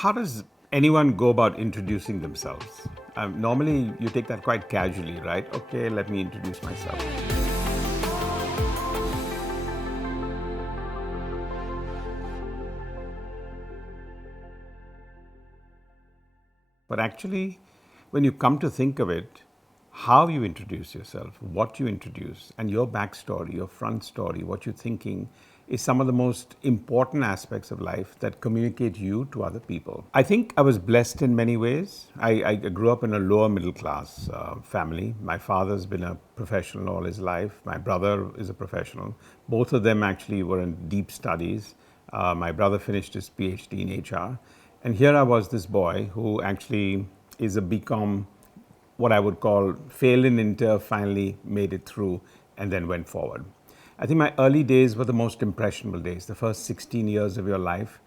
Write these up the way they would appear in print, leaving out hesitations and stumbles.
How does anyone go about introducing themselves? Normally, you take that quite casually, right? Okay, let me introduce myself. But actually, when you come to think of it, how you introduce yourself, what you introduce, and your backstory, your front story, what you're thinking is some of the most important aspects of life that communicate you to other people. I think I was blessed in many ways. I grew up in a lower middle class family. My father's been a professional all his life. My brother is a professional. Both of them actually were in deep studies. My brother finished his PhD in HR. And here I was, this boy who actually is a BCom, what I would call failed in inter, finally made it through, and then went forward. I think my early days were the most impressionable days, the first 16 years of your life.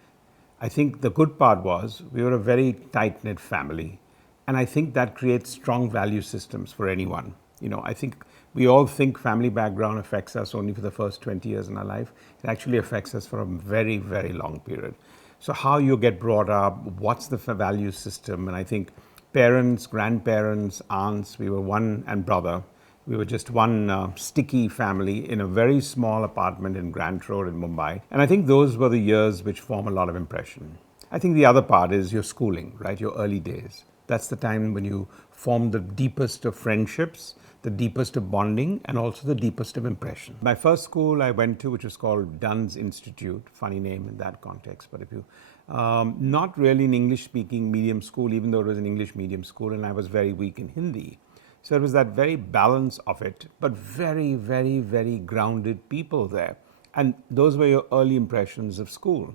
I think the good part was we were a very tight-knit family. And I think that creates strong value systems for anyone. I think we all think family background affects us only for the first 20 years in our life. It actually affects us for a very, very long period. So how you get brought up, what's the value system? And I think parents, grandparents, aunts, we were one, and brother. We were just one sticky family in a very small apartment in Grand Road in Mumbai. And I think those were the years which form a lot of impression. I think the other part is your schooling, right? Your early days. That's the time when you form the deepest of friendships, the deepest of bonding, and also the deepest of impression. My first school I went to, which was called Dunn's Institute, funny name in that context, but if you, not really an English-speaking medium school, even though it was an English medium school, and I was very weak in Hindi. So it was that very balance of it, but very, very, very grounded people there. And those were your early impressions of school.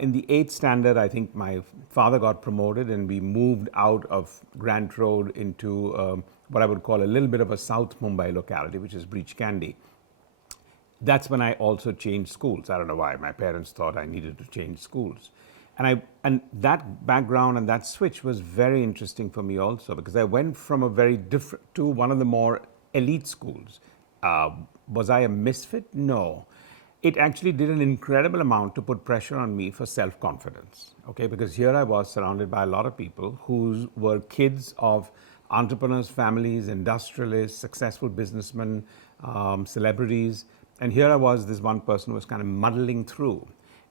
In the 8th standard, I think my father got promoted and we moved out of Grant Road into what I would call a little bit of a South Mumbai locality, which is Breach Candy. That's when I also changed schools. I don't know why. My parents thought I needed to change schools. And that background and that switch was very interesting for me also, because I went from a very different to one of the more elite schools. Was I a misfit? No. It actually did an incredible amount to put pressure on me for self-confidence, okay? Because here I was surrounded by a lot of people who were kids of entrepreneurs, families, industrialists, successful businessmen, celebrities. And here I was, this one person who was kind of muddling through.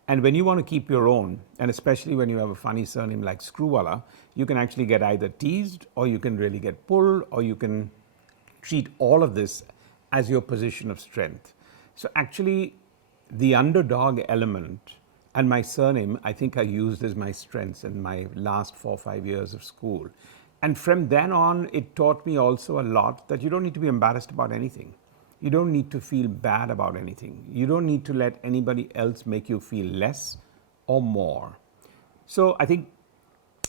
And when you want to keep your own, and especially when you have a funny surname like Screwwalla, you can actually get either teased or you can really get pulled, or you can treat all of this as your position of strength. So actually, the underdog element and my surname, I think I used as my strengths in my last 4 or 5 years of school. And from then on, it taught me also a lot that you don't need to be embarrassed about anything. You don't need to feel bad about anything. You don't need to let anybody else make you feel less or more. So I think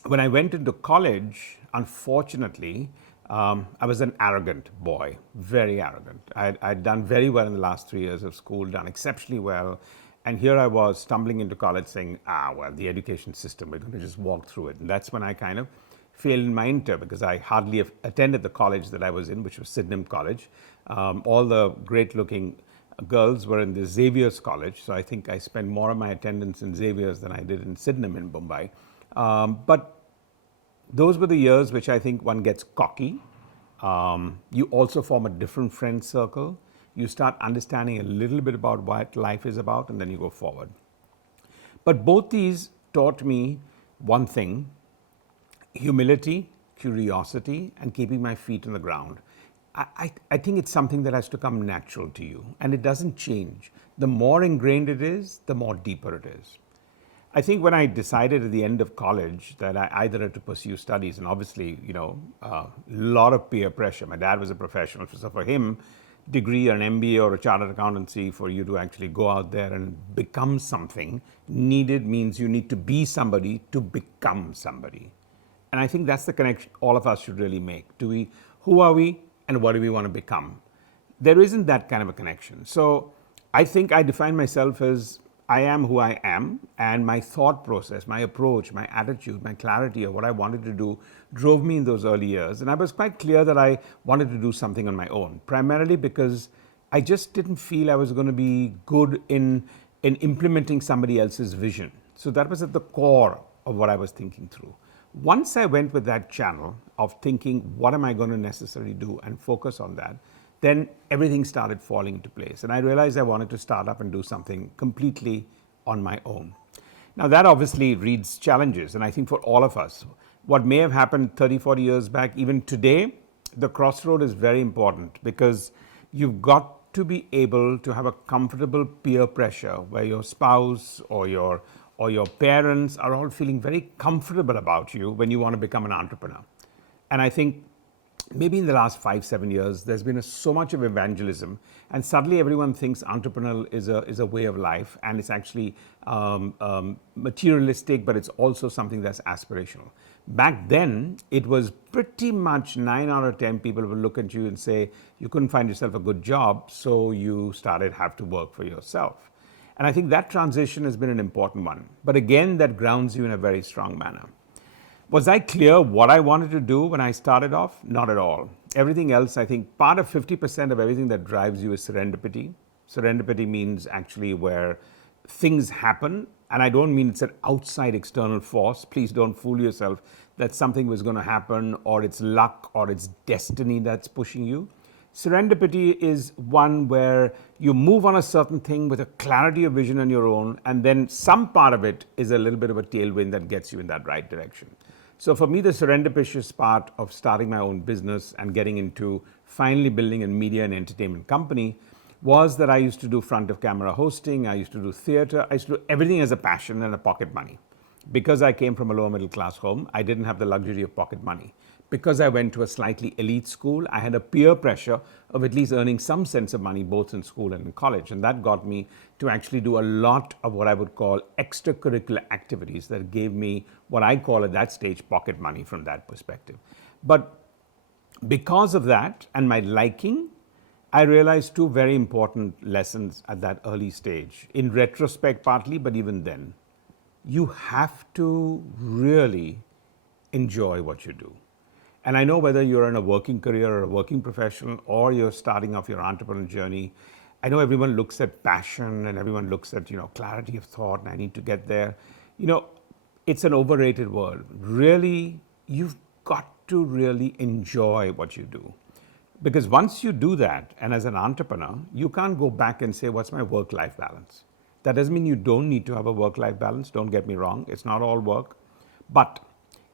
when I went into college, unfortunately, I was an arrogant boy, very arrogant. I'd done very well in the last 3 years of school, done exceptionally well. And here I was stumbling into college saying, well, the education system, we're going to just walk through it. And that's when I kind of failed in my inter, because I hardly attended the college that I was in, which was Sydenham College. All the great looking girls were in the Xavier's College. So I think I spent more of my attendance in Xavier's than I did in Sydenham in Mumbai. But those were the years which I think one gets cocky. You also form a different friend circle. You start understanding a little bit about what life is about, and then you go forward. But both these taught me one thing: humility, curiosity, and keeping my feet on the ground. I think it's something that has to come natural to you, and it doesn't change. The more ingrained it is, the more deeper it is. I think when I decided at the end of college that I either had to pursue studies, and obviously, a lot of peer pressure. My dad was a professional, so for him, degree or an MBA or a chartered accountancy, for you to actually go out there and become something needed means you need to be somebody to become somebody. And I think that's the connection all of us should really make. Who are we and what do we want to become? There isn't that kind of a connection. So I think I define myself as I am who I am, and my thought process, my approach, my attitude, my clarity of what I wanted to do drove me in those early years. And I was quite clear that I wanted to do something on my own, primarily because I just didn't feel I was going to be good in implementing somebody else's vision. So that was at the core of what I was thinking through. Once I went with that channel of thinking, what am I going to necessarily do, and focus on that, then everything started falling into place. And I realized I wanted to start up and do something completely on my own. Now, that obviously breeds challenges. And I think for all of us, what may have happened 30, 40 years back, even today, the crossroad is very important, because you've got to be able to have a comfortable peer pressure where your spouse or your parents are all feeling very comfortable about you when you want to become an entrepreneur. And I think maybe in the last 5, 7 years, there's been so much of evangelism, and suddenly everyone thinks entrepreneurial is a way of life, and it's actually materialistic, but it's also something that's aspirational. Back then, it was pretty much 9 out of 10 people will look at you and say, you couldn't find yourself a good job, so you started have to work for yourself. And I think that transition has been an important one. But again, that grounds you in a very strong manner. Was I clear what I wanted to do when I started off? Not at all. Everything else, I think part of 50% of everything that drives you is serendipity. Serendipity means actually where things happen, and I don't mean it's an outside external force. Please don't fool yourself that something was going to happen, or it's luck, or it's destiny that's pushing you. Serendipity is one where you move on a certain thing with a clarity of vision on your own, and then some part of it is a little bit of a tailwind that gets you in that right direction. So for me, the serendipitous part of starting my own business and getting into finally building a media and entertainment company was that I used to do front of camera hosting, I used to do theater, I used to do everything as a passion and a pocket money. Because I came from a lower middle class home, I didn't have the luxury of pocket money. Because I went to a slightly elite school, I had a peer pressure of at least earning some sense of money both in school and in college. And that got me to actually do a lot of what I would call extracurricular activities that gave me what I call at that stage pocket money from that perspective. But because of that and my liking, I realized two very important lessons at that early stage. In retrospect partly, but even then, you have to really enjoy what you do. And I know whether you're in a working career or a working professional, or you're starting off your entrepreneurial journey, I know everyone looks at passion and everyone looks at, clarity of thought, and I need to get there. It's an overrated word. Really, you've got to really enjoy what you do. Because once you do that, and as an entrepreneur, you can't go back and say, what's my work-life balance? That doesn't mean you don't need to have a work-life balance. Don't get me wrong. It's not all work. But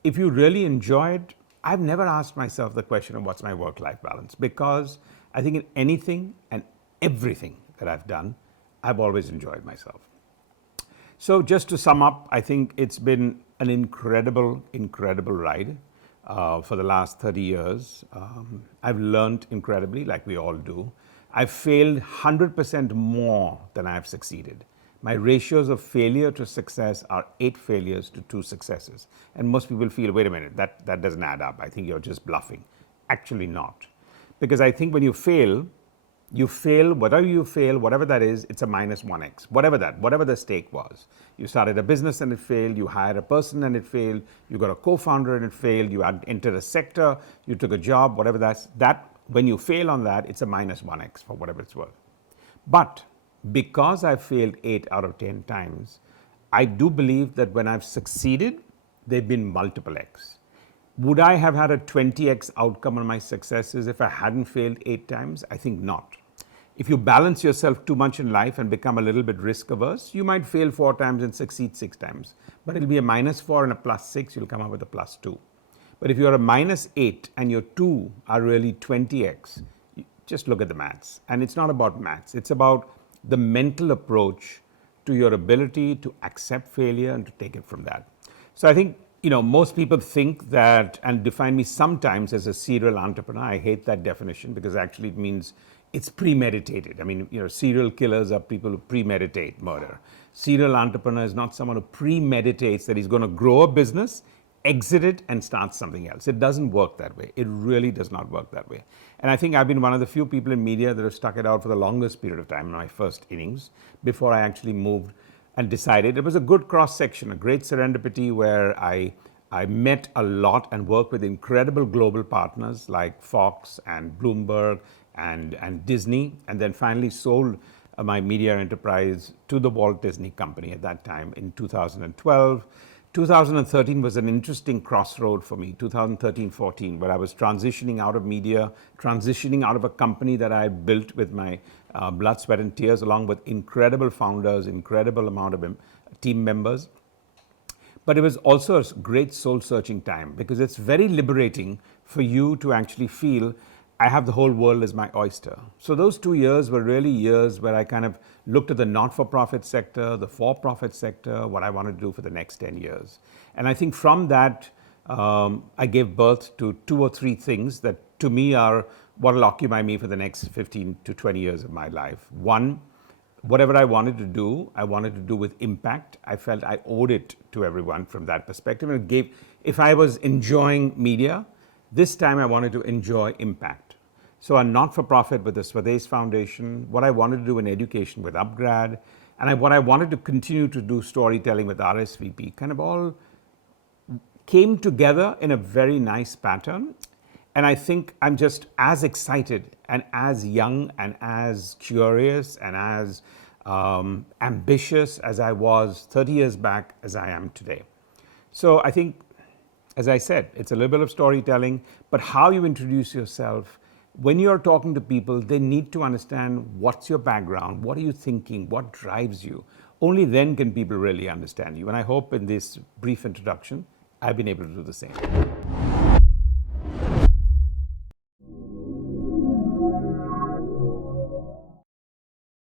if you really enjoy it, I've never asked myself the question of what's my work-life balance, because I think in anything and everything that I've done, I've always enjoyed myself. So just to sum up, I think it's been an incredible, incredible ride for the last 30 years. I've learned incredibly, like we all do. I've failed 100% more than I've succeeded. My ratios of failure to success are 8 failures to 2 successes. And most people feel, wait a minute, that doesn't add up. I think you're just bluffing. Actually not. Because I think when you fail, whatever that is, it's a minus 1x. Whatever the stake was. You started a business and it failed, you hired a person and it failed, you got a co-founder and it failed, you had entered a sector, you took a job, whatever when you fail on that, it's a minus 1x for whatever it's worth. But because I've failed 8 out of 10 times, I do believe that when I've succeeded, they've been multiple X. Would I have had a 20x outcome on my successes if I hadn't failed 8 times? I think not. If you balance yourself too much in life and become a little bit risk averse, you might fail 4 times and succeed 6 times. But it'll be a minus 4 and a plus 6, you'll come up with a plus 2. But if you're a minus 8 and your 2 are really 20x, just look at the maths. And it's not about maths, it's about the mental approach to your ability to accept failure and to take it from that. So I think, most people think that and define me sometimes as a serial entrepreneur. I hate that definition because actually it means it's premeditated. I mean, serial killers are people who premeditate murder. Serial entrepreneur is not someone who premeditates that he's going to grow a business, exit it, and start something else. It doesn't work that way. It really does not work that way. And I think I've been one of the few people in media that have stuck it out for the longest period of time in my first innings before I actually moved and decided. It was a good cross-section, a great serendipity where I met a lot and worked with incredible global partners like Fox and Bloomberg and Disney, and then finally sold my media enterprise to the Walt Disney Company at that time in 2012. 2013 was an interesting crossroad for me, 2013-14, where I was transitioning out of media, transitioning out of a company that I built with my blood, sweat, and tears, along with incredible founders, incredible amount of team members. But it was also a great soul-searching time, because it's very liberating for you to actually feel, I have the whole world as my oyster. So those 2 years were really years where I kind of looked at the not-for-profit sector, the for-profit sector, what I wanted to do for the next 10 years. And I think from that, I gave birth to 2 or 3 things that to me are what will occupy me for the next 15 to 20 years of my life. One, whatever I wanted to do with impact. I felt I owed it to everyone from that perspective. And if I was enjoying media, this time I wanted to enjoy impact. So a not-for-profit with the Swadesh Foundation, what I wanted to do in education with upGrad, and what I wanted to continue to do storytelling with RSVP, kind of all came together in a very nice pattern. And I think I'm just as excited and as young and as curious and as ambitious as I was 30 years back as I am today. So I think, as I said, it's a little bit of storytelling, but how you introduce yourself. When you're talking to people, they need to understand what's your background, what are you thinking, what drives you. Only then can people really understand you. And I hope in this brief introduction, I've been able to do the same.